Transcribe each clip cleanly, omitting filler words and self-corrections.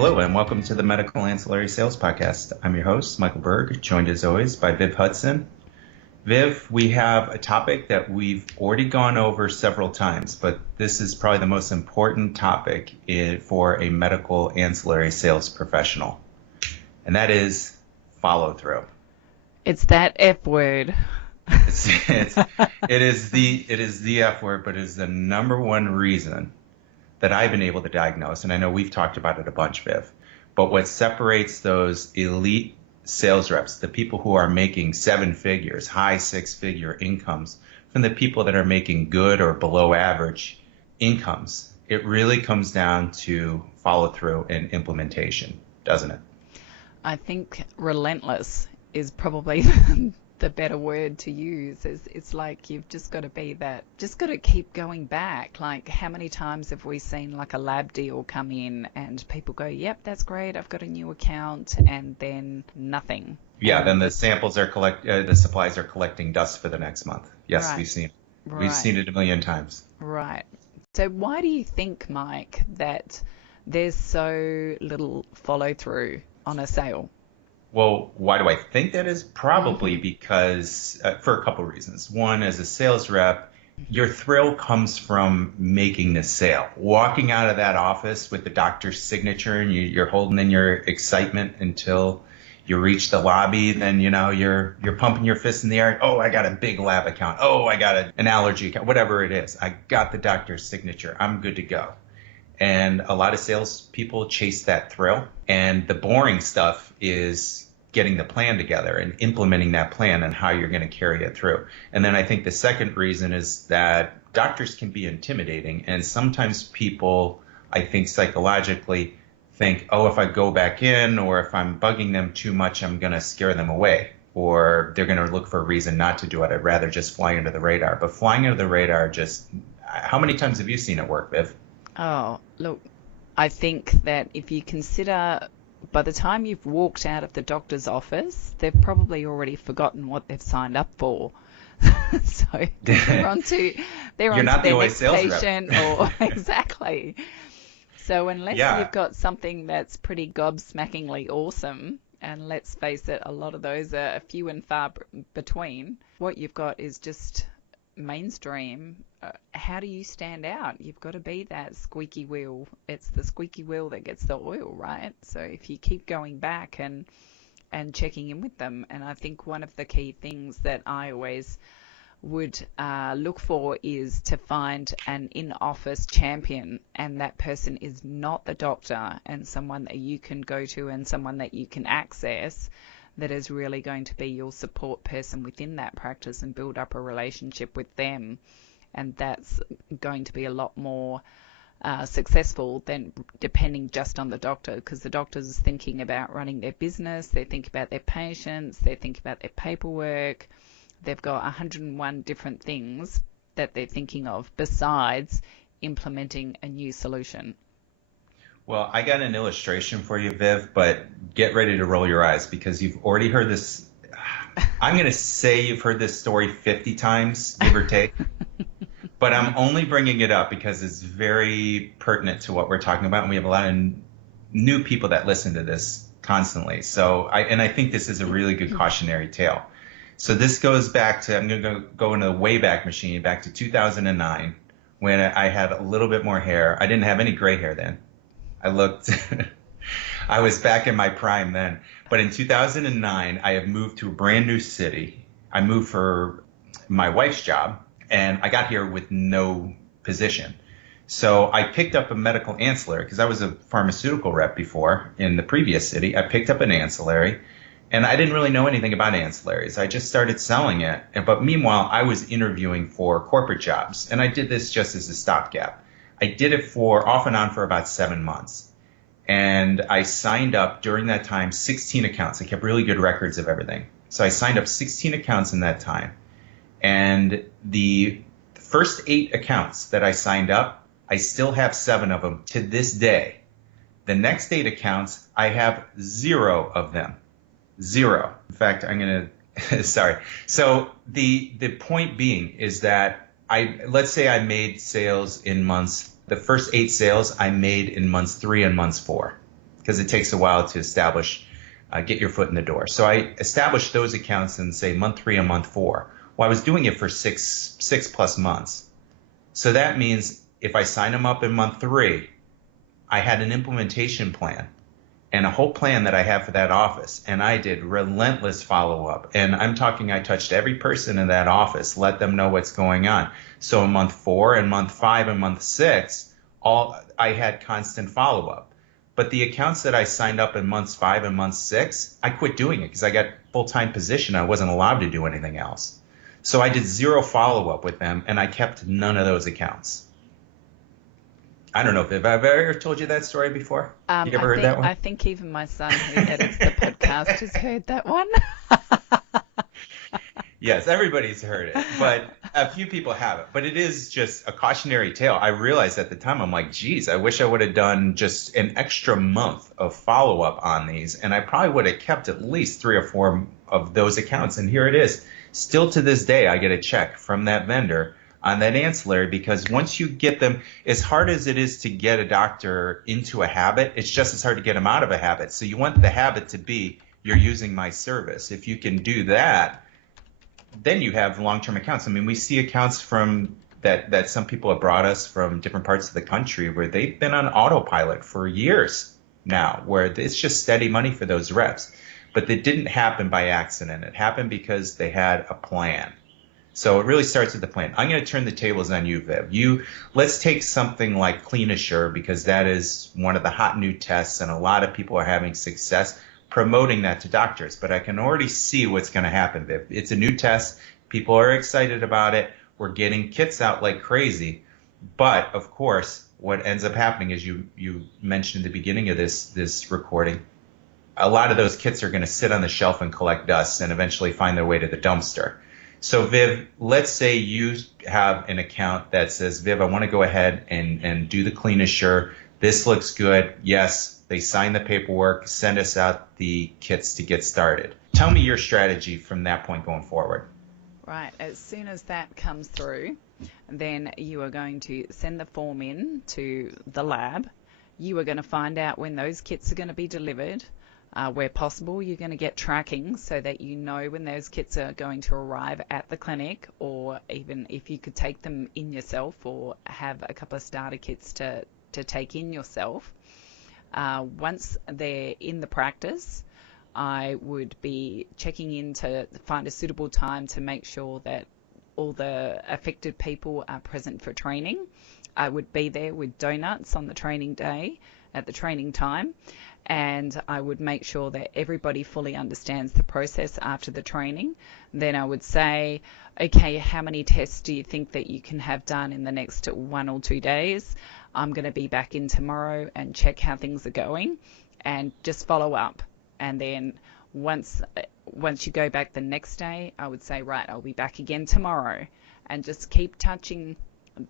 Hello and welcome to the Medical Ancillary Sales Podcast. I'm your host, Michael Berg, joined as always by Viv Hudson. Viv, we have a topic that we've already gone over several times, but this is probably the most important topic for a medical ancillary sales professional, and that is follow-through. It's that F word. It is the F word, but it is the number one reason that I've been able to diagnose, and I know we've talked about it a bunch, Viv, but what separates those elite sales reps, the people who are making seven figures, high six-figure incomes, from the people that are making good or below average incomes, it really comes down to follow-through and implementation, doesn't it? I think relentless is probably the better word to use. It's like you've just got to be that, just got to keep going back. Like, how many times have we seen like a lab deal come in and people go, yep, that's great, I've got a new account, and then nothing. Yeah, then the samples are the supplies are collecting dust for the next month. Yes, right. We've seen it a million times. Right. So why do you think, Mike, that there's so little follow through on a sale? Well, why do I think that is? Probably because for a couple of reasons. One, as a sales rep, your thrill comes from making the sale. Walking out of that office with the doctor's signature and you're holding in your excitement until you reach the lobby, then you're pumping your fist in the air. Oh, I got a big lab account. Oh, I got an allergy account. Whatever it is, I got the doctor's signature. I'm good to go. And a lot of salespeople chase that thrill. And the boring stuff is getting the plan together and implementing that plan and how you're going to carry it through. And then I think the second reason is that doctors can be intimidating. And sometimes people, I think psychologically, think, oh, if I go back in or if I'm bugging them too much, I'm going to scare them away. Or they're going to look for a reason not to do it. I'd rather just fly under the radar. But flying under the radar how many times have you seen it work, Viv? Oh, look, I think that if you consider by the time you've walked out of the doctor's office, they've probably already forgotten what they've signed up for. So they're on to their next patient or exactly. So unless you've got something that's pretty gobsmackingly awesome, and let's face it, a lot of those are few and far between, what you've got is just mainstream. How do you stand out? You've got to be that squeaky wheel. It's the squeaky wheel that gets the oil, right? So if you keep going back and checking in with them, and I think one of the key things that I always would look for is to find an in-office champion, and that person is not the doctor, and someone that you can go to and someone that you can access that is really going to be your support person within that practice and build up a relationship with them. And that's going to be a lot more successful than depending just on the doctor, because the doctor's thinking about running their business, they think about their patients, they think about their paperwork. They've got 101 different things that they're thinking of besides implementing a new solution. Well, I got an illustration for you, Viv, but get ready to roll your eyes because you've already heard this. I'm going to say you've heard this story 50 times, give or take. But I'm only bringing it up because it's very pertinent to what we're talking about, and we have a lot of new people that listen to this constantly. So, I think this is a really good cautionary tale. So this goes back to, I'm going to go into the Wayback Machine, back to 2009, when I had a little bit more hair. I didn't have any gray hair then. I was back in my prime then. But in 2009, I had moved to a brand new city. I moved for my wife's job, and I got here with no position. So I picked up a medical ancillary because I was a pharmaceutical rep before in the previous city. I picked up an ancillary, and I didn't really know anything about ancillaries. I just started selling it. But meanwhile, I was interviewing for corporate jobs, and I did this just as a stopgap. I did it off and on for about 7 months. And I signed up during that time 16 accounts. I kept really good records of everything. So I signed up 16 accounts in that time. And the first 8 accounts that I signed up, I still have 7 of them to this day. The next 8 accounts, I have 0 of them. 0. In fact, I'm going to, sorry. So the point being is that let's say I made sales in months, the first 8 sales I made in months 3 and months 4. because it takes a while to establish, get your foot in the door. So I established those accounts in, say, month 3 and month 4. Well, I was doing it for six plus months. So that means if I sign them up in month 3, I had an implementation plan and a whole plan that I have for that office. And I did relentless follow-up. And I'm talking, I touched every person in that office, let them know what's going on. So in month 4 and month 5 and month 6, I had constant follow-up. But the accounts that I signed up in months 5 and month 6, I quit doing it because I got full-time position. I wasn't allowed to do anything else. So I did 0 follow-up with them, and I kept none of those accounts. I don't know if I've ever told you that story before. You ever heard that one? I think even my son who edits the podcast has heard that one. Yes, everybody's heard it, but a few people haven't. But it is just a cautionary tale. I realized at the time, I'm like, geez, I wish I would have done just an extra month of follow-up on these, and I probably would have kept at least 3 or 4 of those accounts. And here it is. Still to this day, I get a check from that vendor on that ancillary, because once you get them, as hard as it is to get a doctor into a habit, it's just as hard to get them out of a habit. So you want the habit to be, you're using my service. If you can do that, then you have long-term accounts. I mean, we see accounts from that some people have brought us from different parts of the country where they've been on autopilot for years now, where it's just steady money for those reps. But it didn't happen by accident. It happened because they had a plan. So it really starts with the plan. I'm going to turn the tables on you, Viv. Let's take something like Clean Assure, because that is one of the hot new tests, and a lot of people are having success promoting that to doctors. But I can already see what's going to happen, Viv. It's a new test. People are excited about it. We're getting kits out like crazy. But, of course, what ends up happening is you mentioned at the beginning of this recording, a lot of those kits are going to sit on the shelf and collect dust and eventually find their way to the dumpster. So, Viv, let's say you have an account that says, Viv, I want to go ahead and do the Clean Assure. This looks good. Yes, they sign the paperwork, send us out the kits to get started. Tell me your strategy from that point going forward. Right. As soon as that comes through, then you are going to send the form in to the lab. You are going to find out when those kits are going to be delivered. Where possible, you're going to get tracking so that you know when those kits are going to arrive at the clinic, or even if you could take them in yourself or have a couple of starter kits to take in yourself. Once they're in the practice, I would be checking in to find a suitable time to make sure that all the affected people are present for training. I would be there with donuts on the training day at the training time, and I would make sure that everybody fully understands the process after the training. Then I would say, okay, how many tests do you think that you can have done in the next 1 or 2 days? I'm going to be back in tomorrow and check how things are going and just follow up. And then once you go back the next day, I would say, right, I'll be back again tomorrow, and just keep touching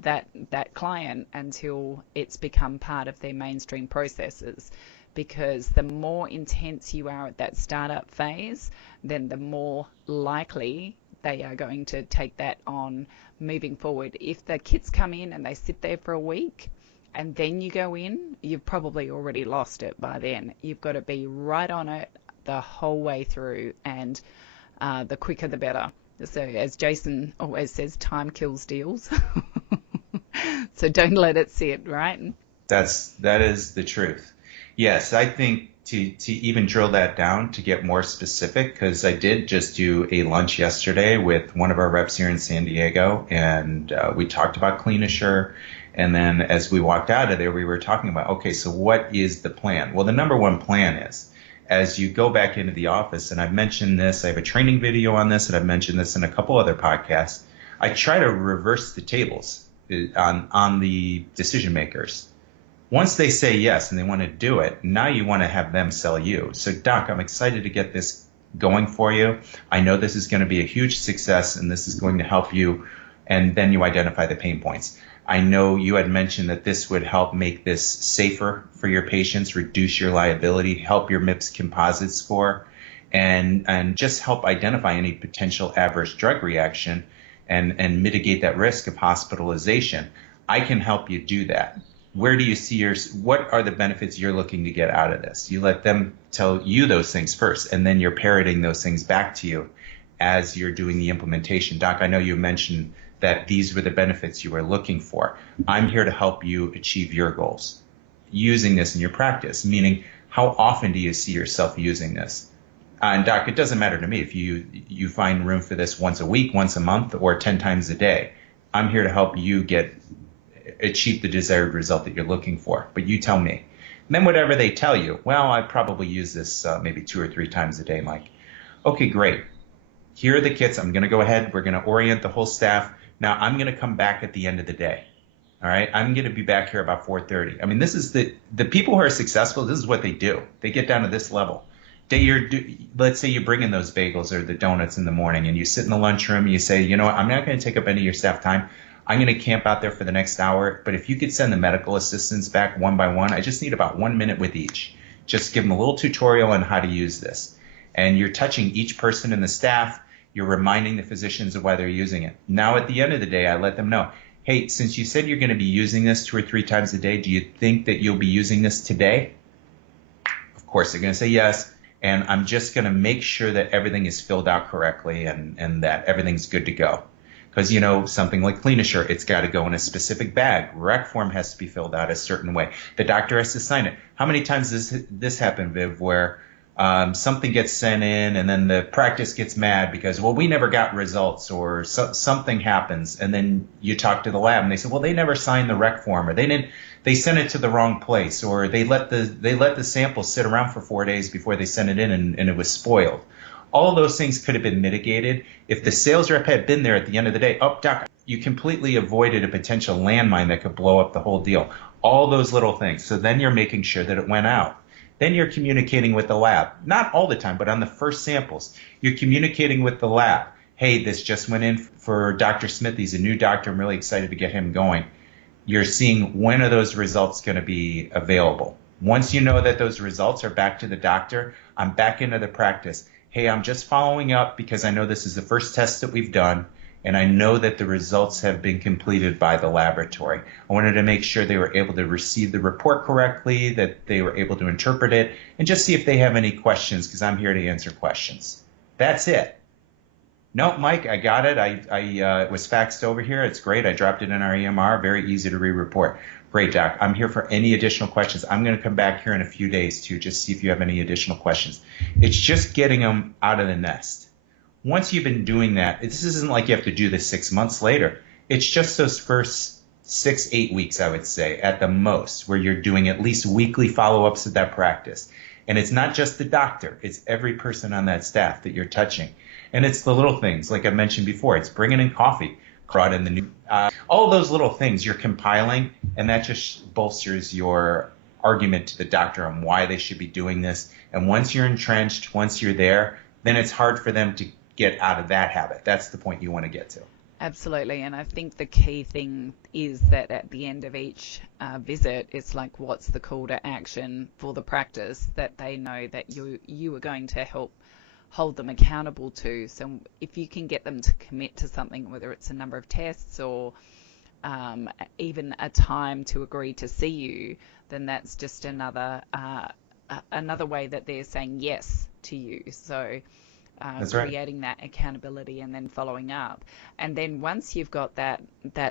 that client until it's become part of their mainstream processes. Because the more intense you are at that startup phase, then the more likely they are going to take that on moving forward. If the kits come in and they sit there for a week and then you go in, you've probably already lost it by then. You've got to be right on it the whole way through, and the quicker the better. So as Jason always says, time kills deals. So don't let it sit, right? That is the truth. Yes, I think to even drill that down, to get more specific, because I did just do a lunch yesterday with one of our reps here in San Diego, and we talked about Clean Assure. And then as we walked out of there, we were talking about, okay, so what is the plan? Well, the number one plan is, as you go back into the office, and I've mentioned this, I have a training video on this, and I've mentioned this in a couple other podcasts, I try to reverse the tables on the decision makers. Once they say yes and they want to do it, now you want to have them sell you. So, Doc, I'm excited to get this going for you. I know this is going to be a huge success, and this is going to help you. And then you identify the pain points. I know you had mentioned that this would help make this safer for your patients, reduce your liability, help your MIPS composite score, and just help identify any potential adverse drug reaction and mitigate that risk of hospitalization. I can help you do that. where do you see what are the benefits you're looking to get out of this? You let them tell you those things first, and then you're parroting those things back to you as you're doing the implementation. Doc, I know you mentioned that these were the benefits you were looking for. I'm here to help you achieve your goals using this in your practice, meaning how often do you see yourself using this? And Doc, it doesn't matter to me if you find room for this once a week, once a month, or 10 times a day. I'm here to help you achieve the desired result that you're looking for. But you tell me. And then whatever they tell you, well, I probably use this maybe 2 or 3 times a day, Mike. Okay, great. Here are the kits. I'm going to go ahead. We're going to orient the whole staff. Now I'm going to come back at the end of the day. All right. I'm going to be back here about 4:30. I mean, this is the people who are successful. This is what they do. They get down to this level. Let's say you bring in those bagels or the donuts in the morning and you sit in the lunchroom and you say, you know what, I'm not going to take up any of your staff time. I'm going to camp out there for the next hour. But if you could send the medical assistants back one by one, I just need about 1 minute with each. Just give them a little tutorial on how to use this. And you're touching each person in the staff. You're reminding the physicians of why they're using it. Now, at the end of the day, I let them know, hey, since you said you're going to be using this 2 or 3 times a day, do you think that you'll be using this today? Of course, they're going to say yes. And I'm just going to make sure that everything is filled out correctly and that everything's good to go. Because, you know, something like CleanAssure, it's got to go in a specific bag. Rec form has to be filled out a certain way. The doctor has to sign it. How many times does this happen, Viv, where something gets sent in and then the practice gets mad because, well, we never got results, or something happens, and then you talk to the lab and they say, well, they never signed the rec form, or they sent it to the wrong place, or they let the sample sit around for 4 days before they sent it in and it was spoiled. All of those things could have been mitigated if the sales rep had been there at the end of the day. Oh, doc, you completely avoided a potential landmine that could blow up the whole deal. All those little things. So then you're making sure that it went out. Then you're communicating with the lab. Not all the time, but on the first samples, you're communicating with the lab. Hey, this just went in for Dr. Smith. He's a new doctor. I'm really excited to get him going. You're seeing when are those results going to be available. Once you know that those results are back to the doctor, I'm back into the practice. Hey, I'm just following up because I know this is the first test that we've done, and I know that the results have been completed by the laboratory. I wanted to make sure they were able to receive the report correctly, that they were able to interpret it, and just see if they have any questions, because I'm here to answer questions. That's it. No, Mike, I got it. It was faxed over here. It's great. I dropped it in our EMR. Very easy to re-report. Great, Doc. I'm here for any additional questions. I'm going to come back here in a few days too, just see if you have any additional questions. It's just getting them out of the nest. Once you've been doing that, this isn't like you have to do this 6 months later. It's just those first 6-8 weeks, I would say, at the most, where you're doing at least weekly follow-ups at that practice. And it's not just the doctor. It's every person on that staff that you're touching. And it's the little things, like I mentioned before. It's bringing in coffee, brought in the new, all those little things you're compiling, and that just bolsters your argument to the doctor on why they should be doing this. And once you're entrenched, once you're there, then it's hard for them to get out of that habit. That's the point you want to get to. Absolutely. And I think the key thing is that at the end of each visit, it's like, what's the call to action for the practice that they know that you are going to help hold them accountable to. So if you can get them to commit to something, whether it's a number of tests or even a time to agree to see you, then that's just another way that they're saying yes to you. So creating that accountability and then following up. And then once you've got that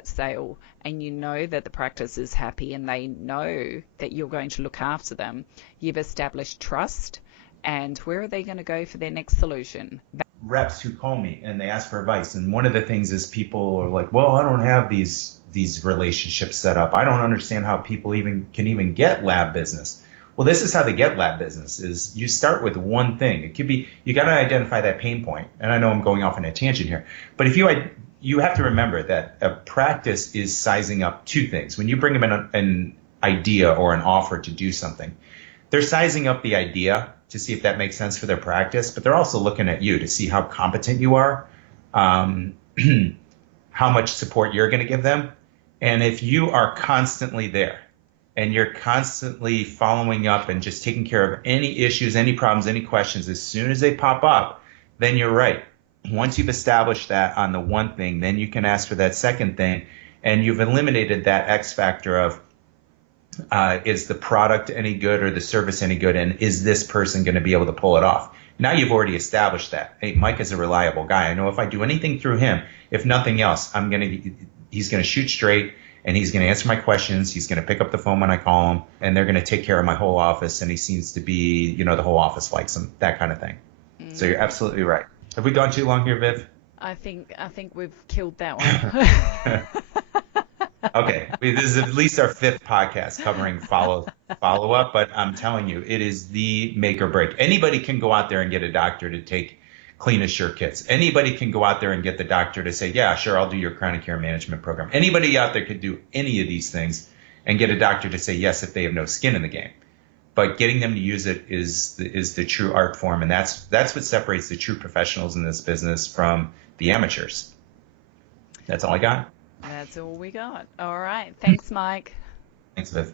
sale and you know that the practice is happy and they know that you're going to look after them, you've established trust. And where are they going to go for their next solution? Reps who call me and they ask for advice. And one of the things is people are like, well, I don't have these relationships set up. I don't understand how people can get lab business. Well, this is how they get lab business is you start with one thing. It could be, you got to identify that pain point. And I know I'm going off on a tangent here, but if you have to remember that a practice is sizing up 2 things. When you bring them in an idea or an offer to do something, they're sizing up the idea to see if that makes sense for their practice, but they're also looking at you to see how competent you are, how much support you're going to give them. And if you are constantly there and you're constantly following up and just taking care of any issues, any problems, any questions, as soon as they pop up, then you're right. Once you've established that on the one thing, then you can ask for that second thing, and you've eliminated that X factor of, Is the product any good or the service any good? And is this person going to be able to pull it off? Now you've already established that. Hey, Mike is a reliable guy. I know if I do anything through him, if nothing else, he's going to shoot straight and he's going to answer my questions. He's going to pick up the phone when I call him, and they're going to take care of my whole office. And he seems to be, the whole office likes him, that kind of thing. So you're absolutely right. Have we gone too long here, Viv? I think we've killed that one. Okay, this is at least our 5th podcast covering follow-up, but I'm telling you, it is the make or break. Anybody can go out there and get a doctor to take Clean Assure kits. Anybody can go out there and get the doctor to say, yeah, sure, I'll do your chronic care management program. Anybody out there could do any of these things and get a doctor to say yes if they have no skin in the game. But getting them to use it is the true art form, and that's what separates the true professionals in this business from the amateurs. That's all I got. That's all we got. All right. Thanks, Mike. Thanks, Viv.